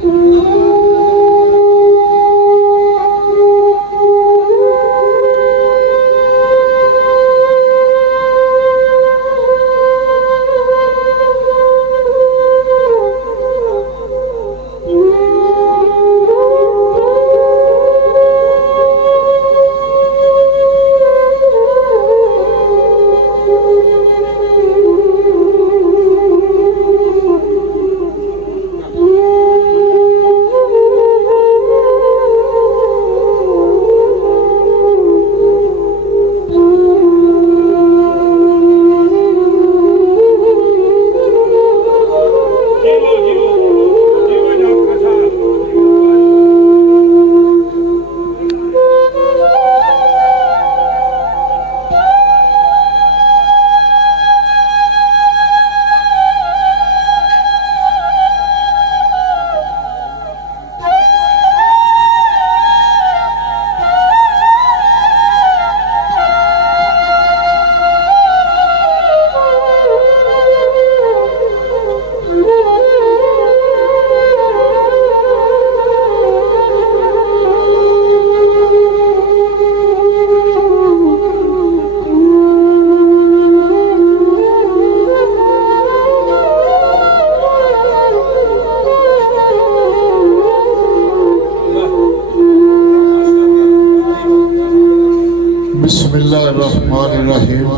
बिस्मिल्लाहिर्रहमानिर्रहीम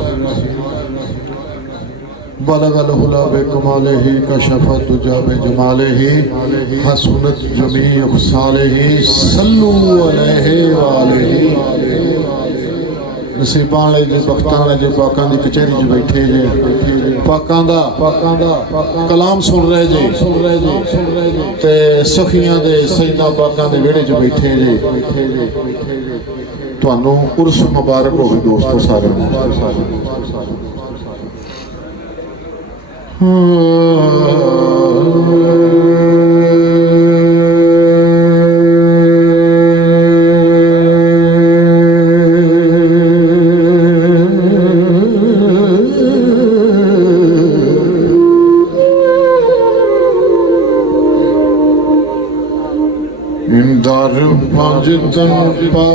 बलगल हुला बेकमालिही कशफत दुजा बेजमालिही हसनत जमीअ खसालिही सल्लू अलैहि वालिही। नसीबां वाले जे बख्तां वाले जे पाकां दी कचहरी च बैठे जे पाकां दा कलाम सुन रहे जे ते सखियां दे सजदा पाकां दे विहड़े च बैठे जे। ਤੁਹਾਨੂੰ ਉਰਸ ਮੁਬਾਰਕ ਹੋਵੇ ਦੋਸਤੋ ਸਾਰਿਆਂ ਨੂੰ। दर पंज तन पाकदा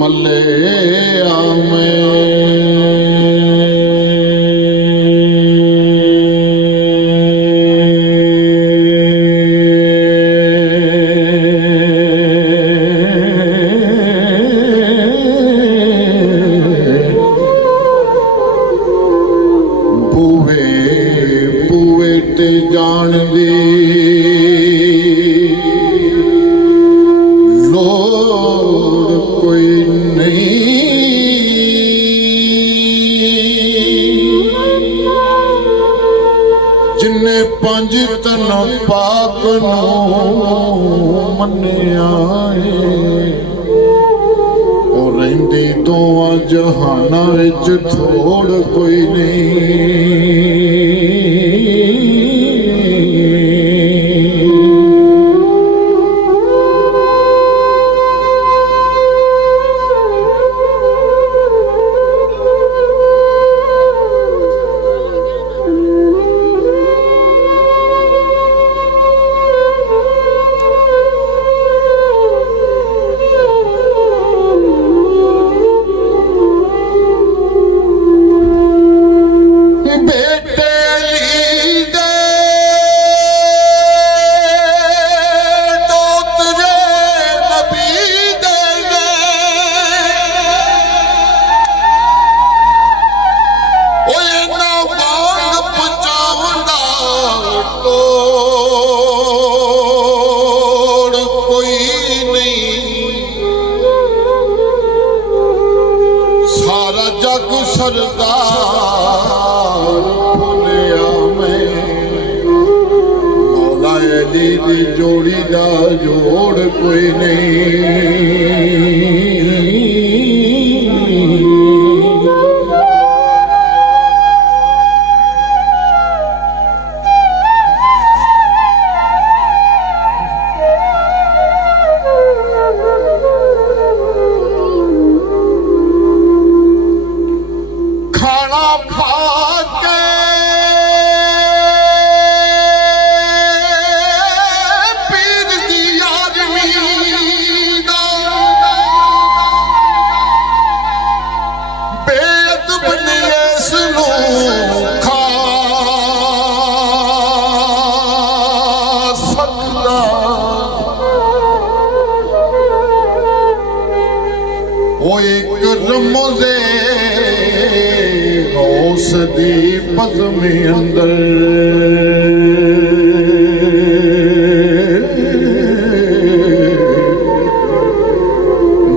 मले आमे जान दी लोड़ कोई नहीं जिन्ने पंज तन पाक मन्निया और रहिंदी दोवां जहाना विच थोड़ कोई नहीं। जग सरदार भुलिया मैं मौला अली दी जोड़ी दा जोड़ कोई नहीं। ਸਕਦਾ ਉਹ ਇੱਕ ਰਮਜ਼ੇ ਉਸ ਦੀ ਪਦਮੇ ਅੰਦਰ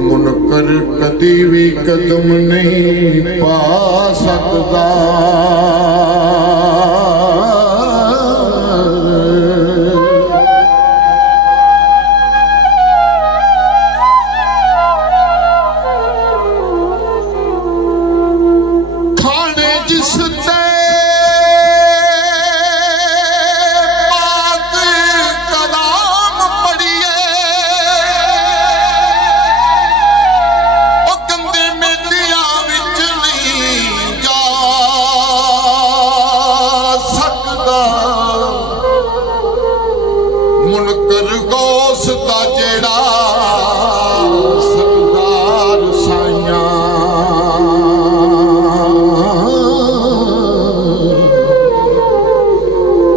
ਮੁਨਕਰ ਕਦੀ ਵੀ ਕਦਮ ਨਹੀਂ ਪਾ ਸਕਦਾ ਮੁਨਕਰ ਗੌਸ ਦਾ ਜਿਹੜਾ ਸਰਦਾਰ ਸਾਈਆਂ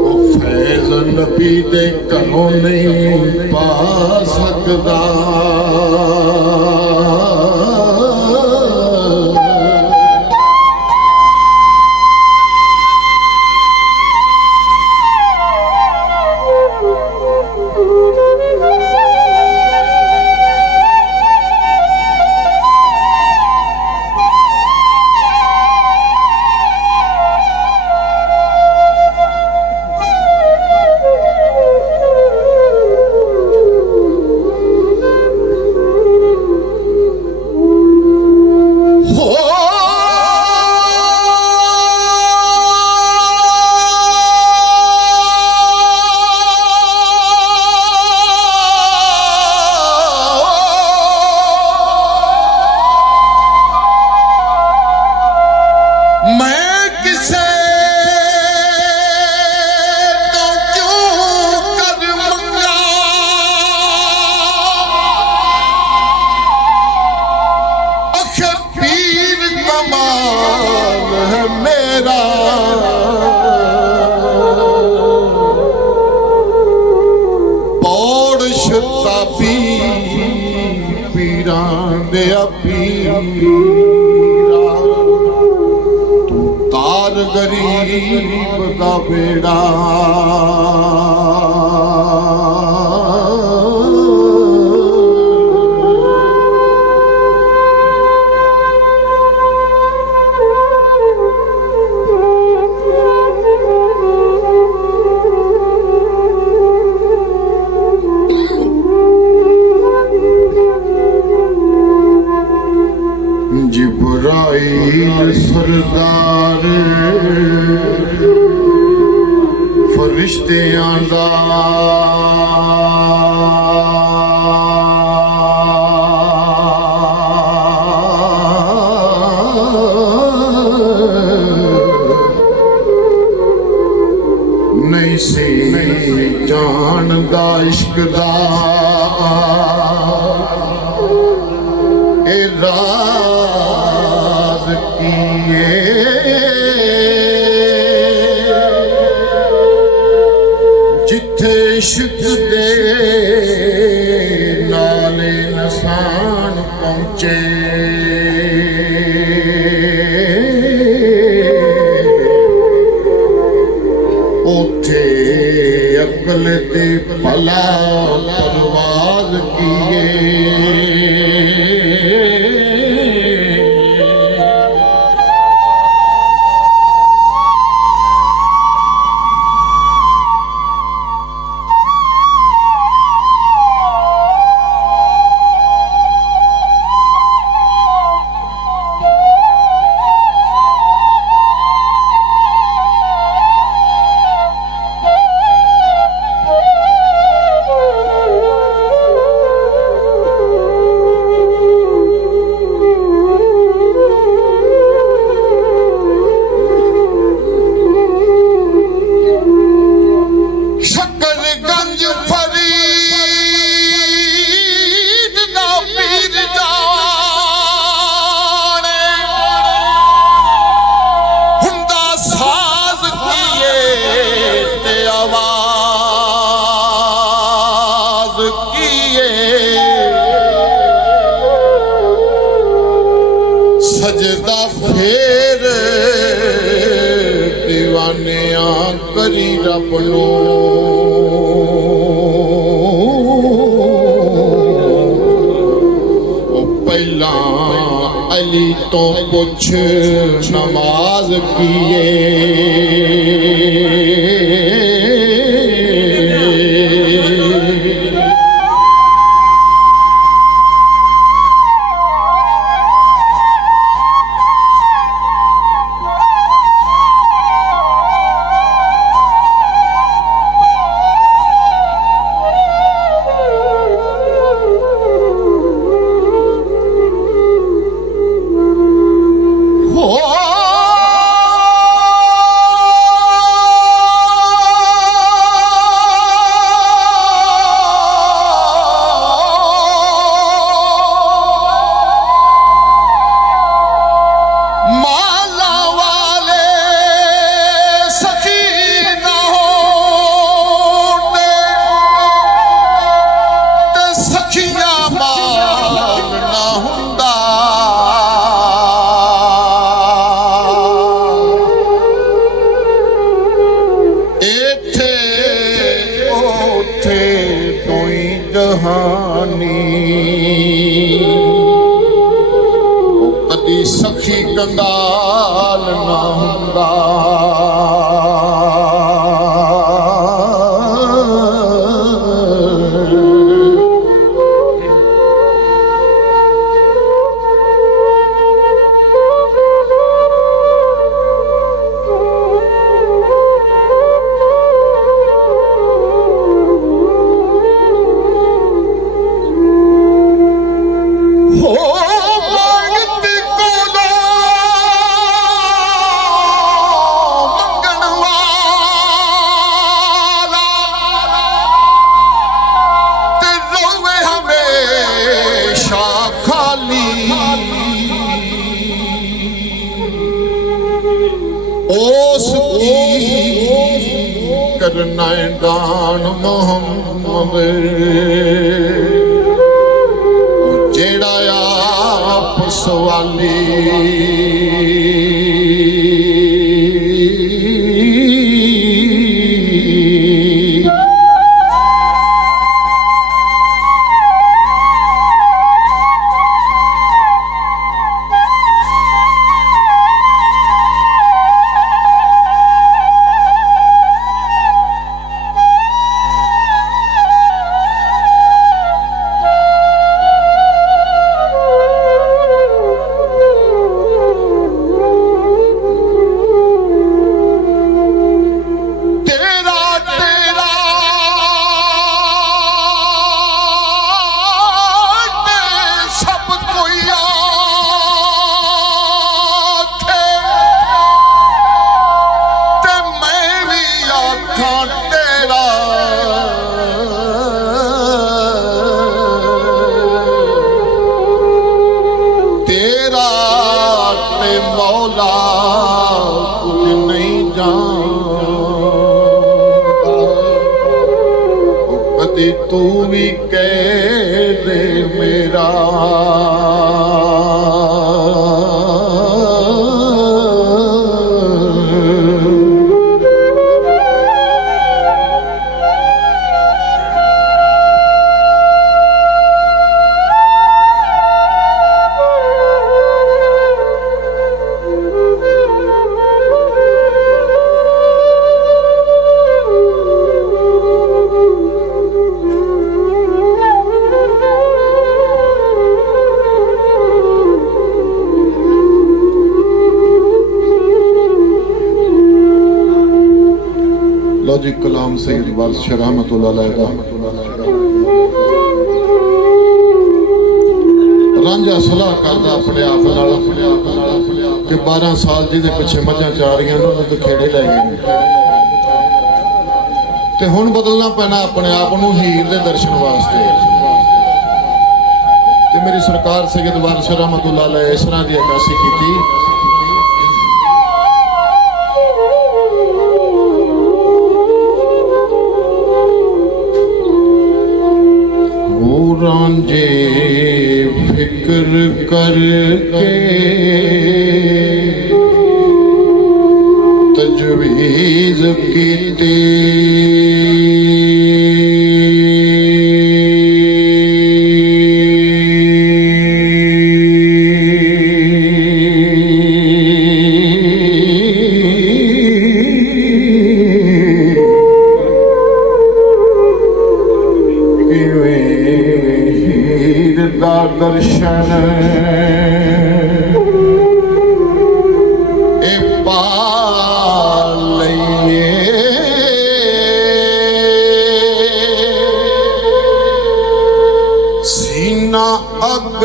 ਉਹ ਫੈਜ਼ ਨਬੀ ਦੇ ਘਰੋਂ ਨਹੀਂ ਪਾ ਸਕਦਾ ਪੀਰਾਂ ਦੇ ਪੀਰਾ ਤੂੰ ਤਾਰ ਗਰੀਬ ਦਾ ਬੇੜਾ जिब्राइल सरदार फरिश्तियां दा नहीं सी जानदा इश्क दा ए राज जिथे इश्क दे नाले नसान पहुंचे उथे अकल ते भला परवाज किए तो पुछ नमाज किए सखी कंगाल ना हुंदा करना दान मोहम्मद जेड़ा आप सवाली तू भी कह दे मेरा जी कलाम सैयद वारिस रहमतुल्लाह अलैह दा रांझा सलाह करदा अपने आप नाल कि 12 साल जिहदे पिछे मझां चार रहियां ने उन्हां तो खेड़े लै गए ते हुण बदलना पैना अपने आप नूं हीर दे दर्शन वास्ते ते मेरी सरकार सैयद वारिस रहमतुल्लाह अलैह इस तरह दी अक्कासी कीती रांझे फिक्र करके तजवीज़ कीती ਕਿਵੇਂ ਹੀਰ ਦਾ ਦਰਸ਼ਨ ਇਹ ਪਾ ਲਈਏ ਸੀਨਾ ਅੱਗ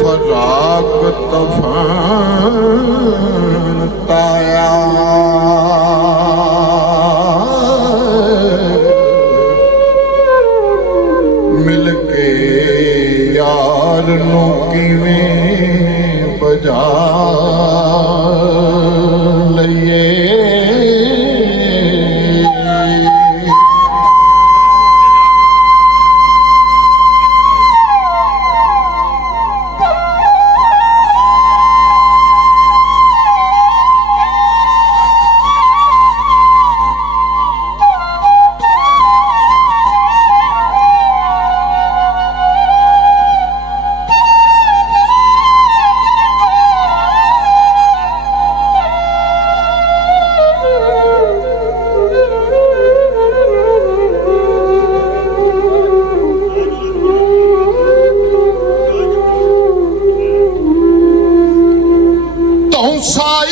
ਫਰਾਕ ਤਫਾਨ ਤਾਇਆ ਮਿਲ ਕੇ ਯਾਰ ਨੂੰ ਕਿਵੇਂ ਬਜਾ ਲਈਏ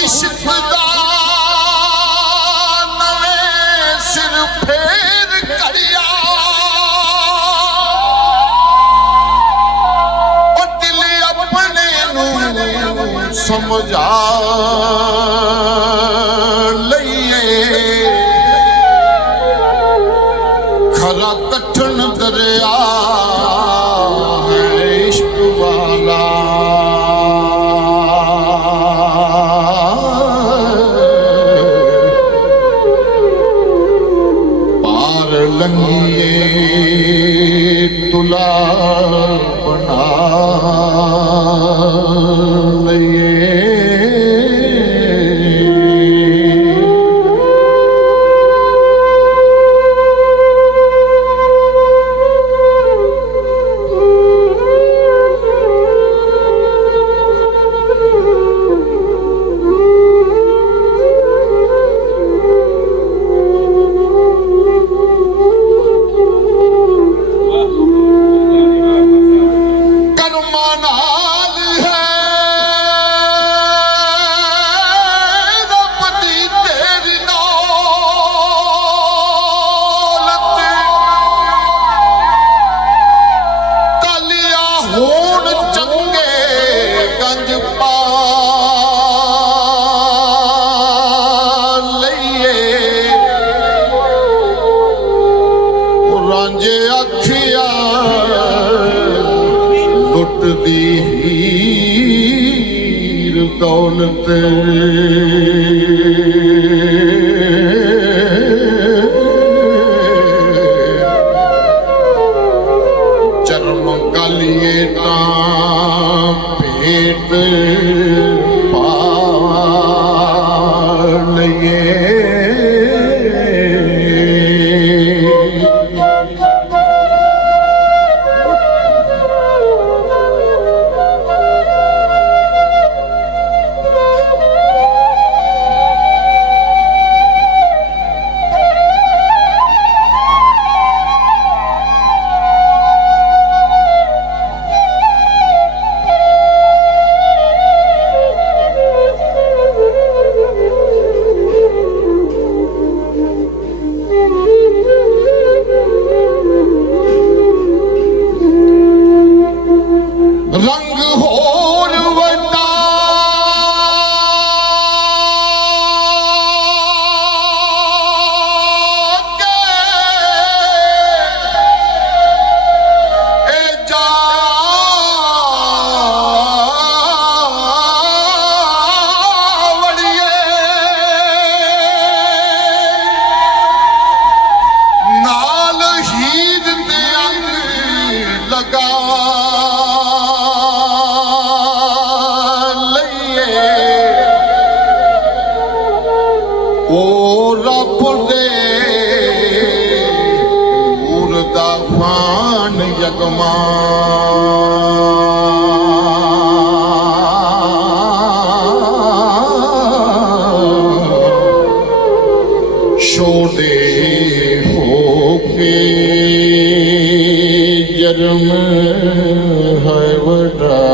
इश्क दा नवें सिर फेर करिया दिल अपने नूं समझा लईए खरा कठन दरिया है इश्क वाला लंगिए तुला बना लइए दी हीर दौलत चरम कालिए भेट पा लइए रंग होर वटा के ए जावड़िए नाल हीर ते अंग लगा ओ रब दे नूर दा फान यगमा छोड़े हो के जरम है वड़ा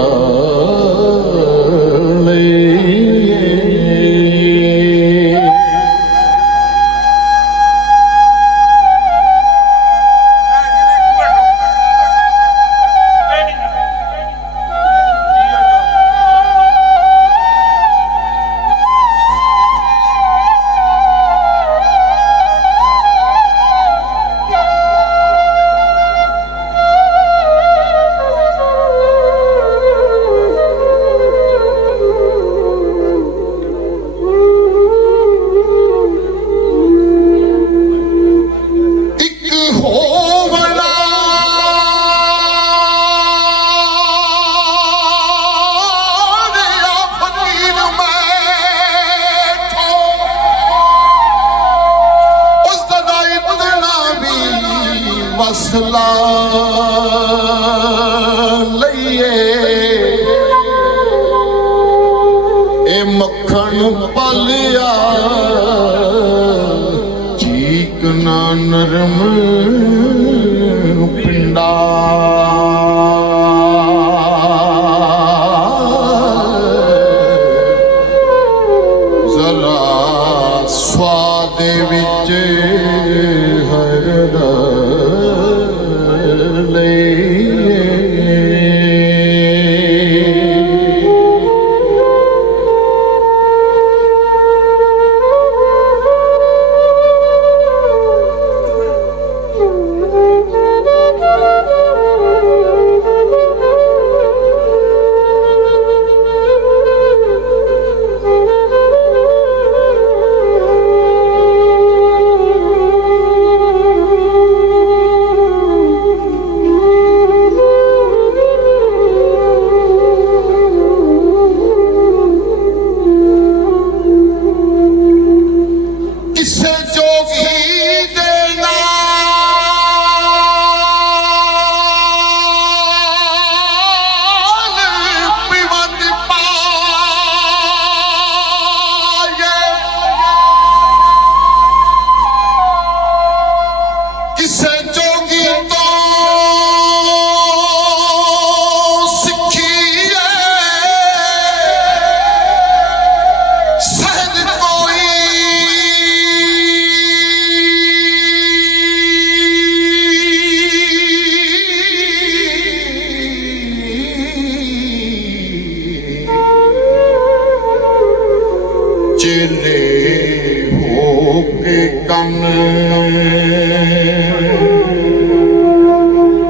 मसला लइए ए मक्खन पलिया चीकना नरम पिंडा जरा स्वाद विच हर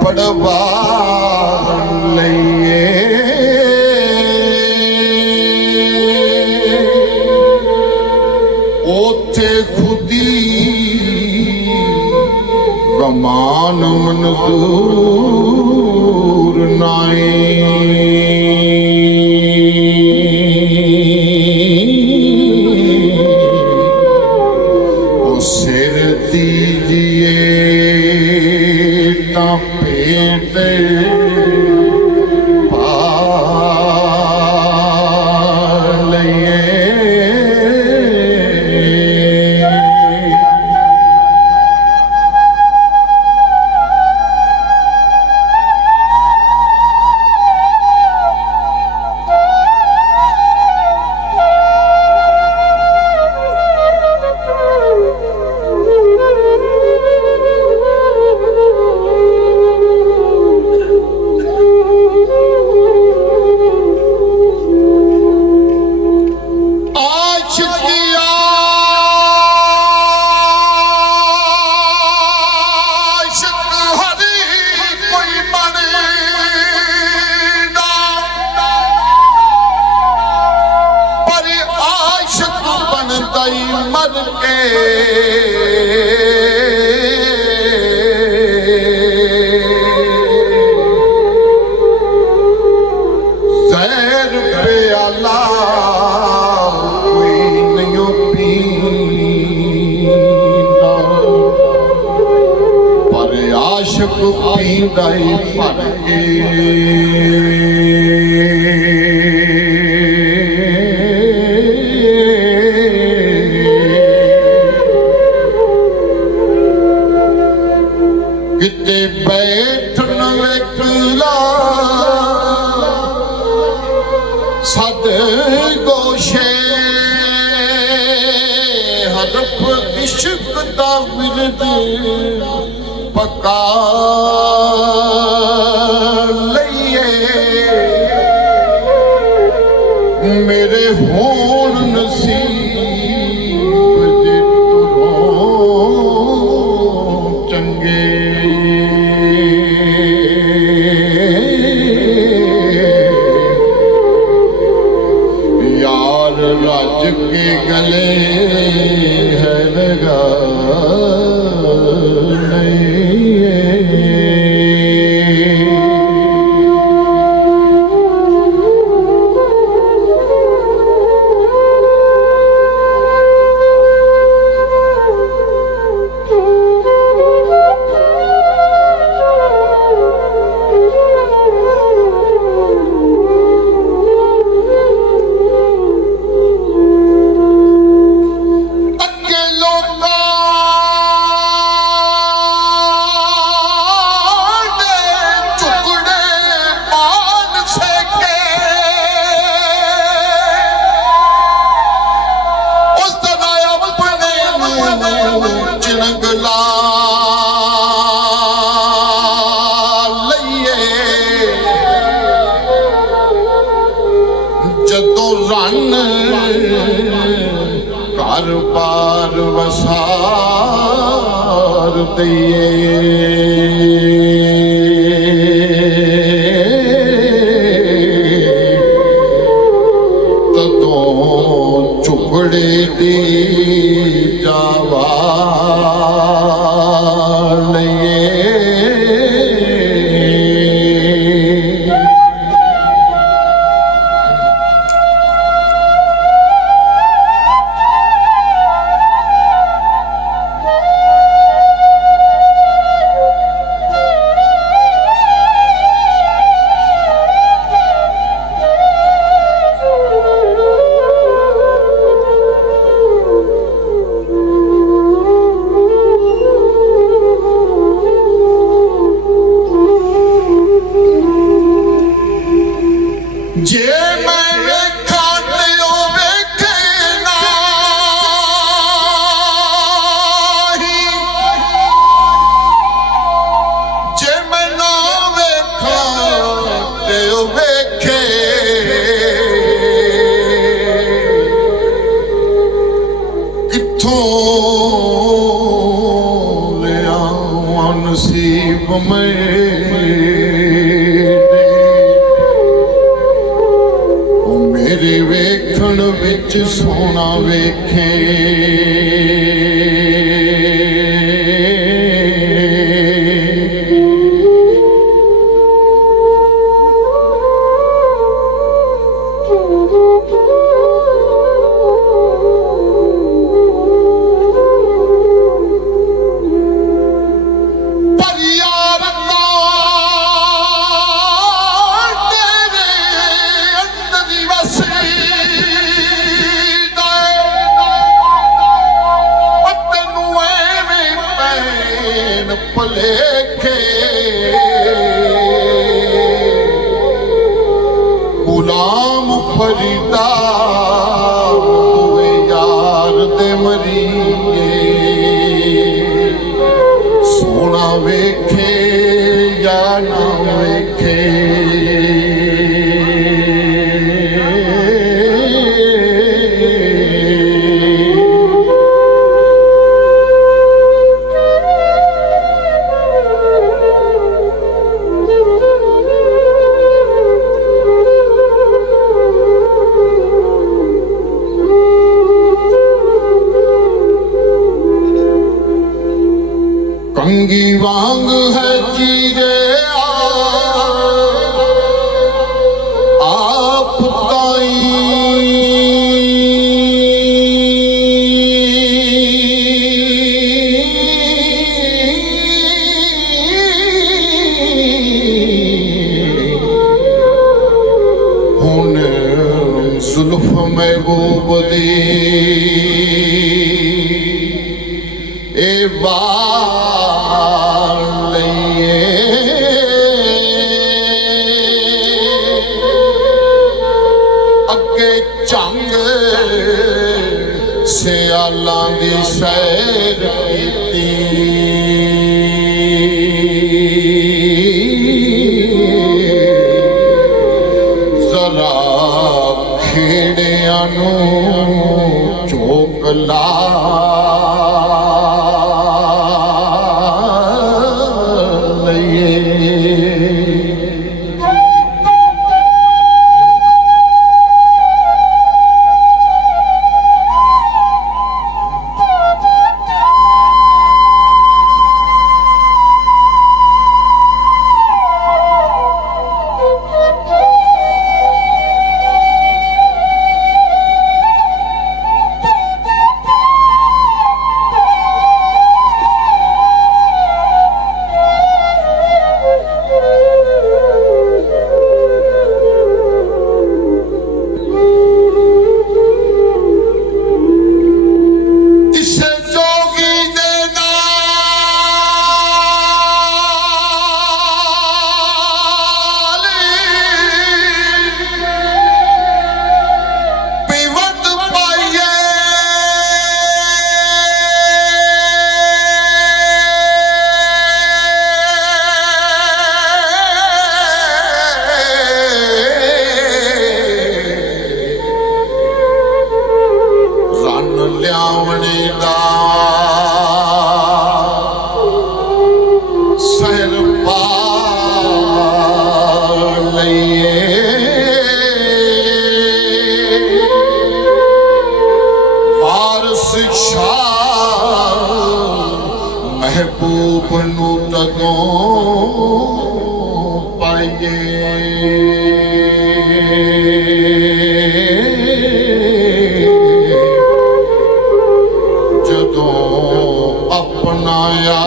पड़वा लइए ओथे खुदी रमान मंजूर नाई सिर दीजिए ता पेट पाल मर के ज़हर प्याला कोई नहीं पींदा पर आशिक पींदा ही भर के किते बैठन वेखला सद गोशे हरफ इश्क दा विरद पका लइए मेरे होण नसीब जे तुरों चंगे यार रज के गले है लगा जदों रन घर बार वसार दइए तदों चुगड़े दी जावा जे मैं वेखा ते ओ वेखे नाही जे मैं ना वेखा ते ओ वेखे किथों ले आवां नसीब में मेरे वेखण विच सोना वेखे भलेखे गुलाम फरीदा यार दे मरीए सोना वेखे या ना वेखे कंगी वांग है चीरे आप ताई हुन जुल्फ महबूब दी ए वार लई ਪਾਈਏ ਅੱਗੇ ਝੰਗ ਸਿਆਲਾਂ ਦੀ ਸੈਰ ਕੀਤੀ ਜ਼ਰਾ ਖੇੜਿਆਂ ਨੂੰ ਝੋਕ ਲਾ ਲਿਆਵਣੇ ਦਾ ਸਿਰ ਪਾ ਲਈਏ ਵਾਰਸ ਸ਼ਾਹ ਮਹਿਬੂਬ ਨੂੰ ਤਦੋਂ ਪਾਈਏ अपना या